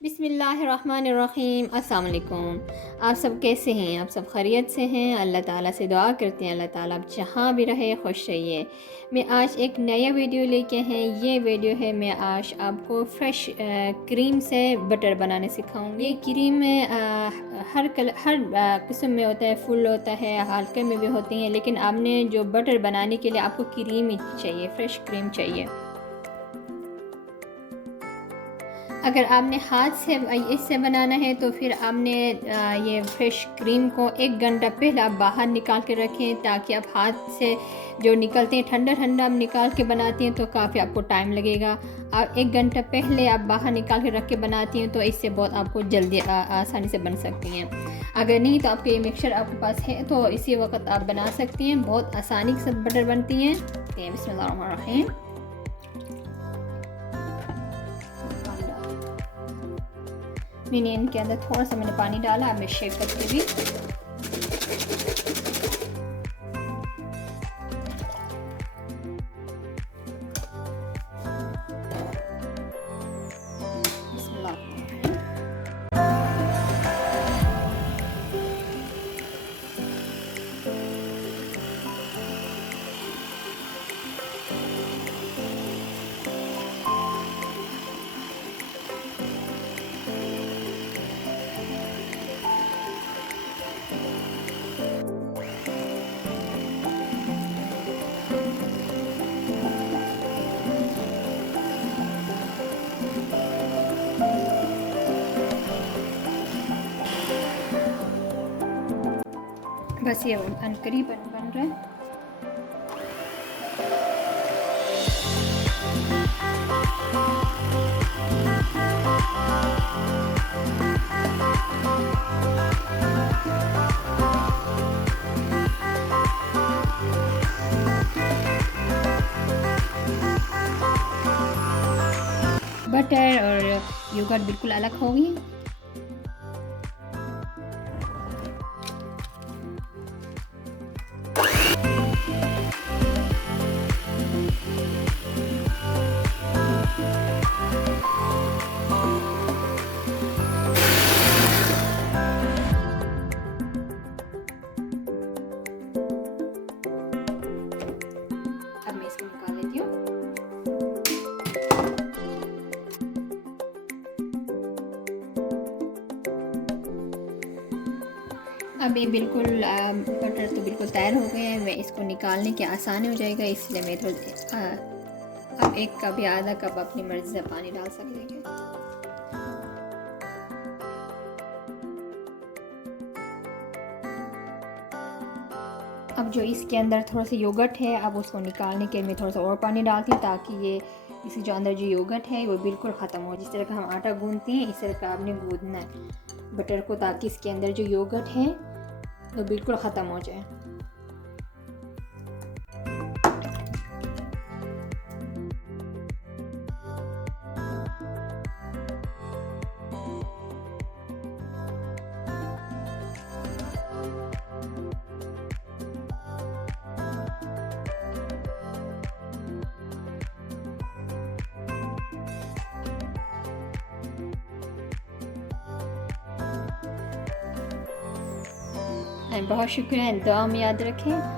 बिस्मिल्लाहिर्रहमानिर्रहीम। अस्सलाम वालेकुम। आप सब कैसे हैं? आप सब खैरियत से हैं? अल्लाह ताला से दुआ करते हैं अल्लाह ताला आप जहाँ भी रहे खुश रहिए। मैं आज एक नया वीडियो लेके हैं। ये वीडियो है मैं आज आपको फ़्रेश क्रीम से बटर बनाने सिखाऊंगी। ये क्रीम हर किस्म में होता है, फुल होता है, हल्के में भी होती हैं, लेकिन आपने जो बटर बनाने के लिए आपको क्रीम ही चाहिए, फ़्रेश क्रीम चाहिए। अगर आपने हाथ से इससे बनाना है तो फिर आपने ये फ्रेश क्रीम को 1 घंटा पहले आप बाहर निकाल के रखें, ताकि आप हाथ से जो निकलते हैं ठंडा ठंडा आप निकाल के बनाती हैं तो काफ़ी आपको टाइम लगेगा। आप 1 घंटा पहले आप बाहर निकाल के रख के बनाती हैं तो इससे बहुत आपको जल्दी आसानी से बन सकती हैं। अगर नहीं तो आपके ये मिक्सचर आपके पास है तो इसी वक्त आप बना सकती हैं, बहुत आसानी के साथ बटर बनती हैं। बिस्मिल्लाहिर्रहमानिर्रहीम। मैंने इनके अंदर थोड़ा सा मैंने पानी डाला, अब मैं शेक करके भी बस ये करीब बन रहा है। बटर और योगर्ट बिल्कुल अलग होगी। अब मैं इसको निकाल लेती हूँ। अब ये बिल्कुल बटर तो बिल्कुल तैयार हो गए हैं। मैं इसको निकालने के आसान हो जाएगा, इसलिए मैं थोड़ा अब 1 कप या आधा कप अपनी मर्ज़ी से पानी डाल सकते हैं। अब जो इसके अंदर थोड़ा सा योगर्ट है, अब उसको निकालने के लिए मैं थोड़ा सा और पानी डालती हूँ, ताकि ये इसके जो अंदर जो योगर्ट है वो बिल्कुल ख़त्म हो। जिस तरह का हम आटा गूंदते हैं इस तरह का आपने गूंदना है बटर को, ताकि इसके अंदर जो योगर्ट है वो बिल्कुल ख़त्म हो जाए। बहुत शुक्रिया, दुआ में याद रखें।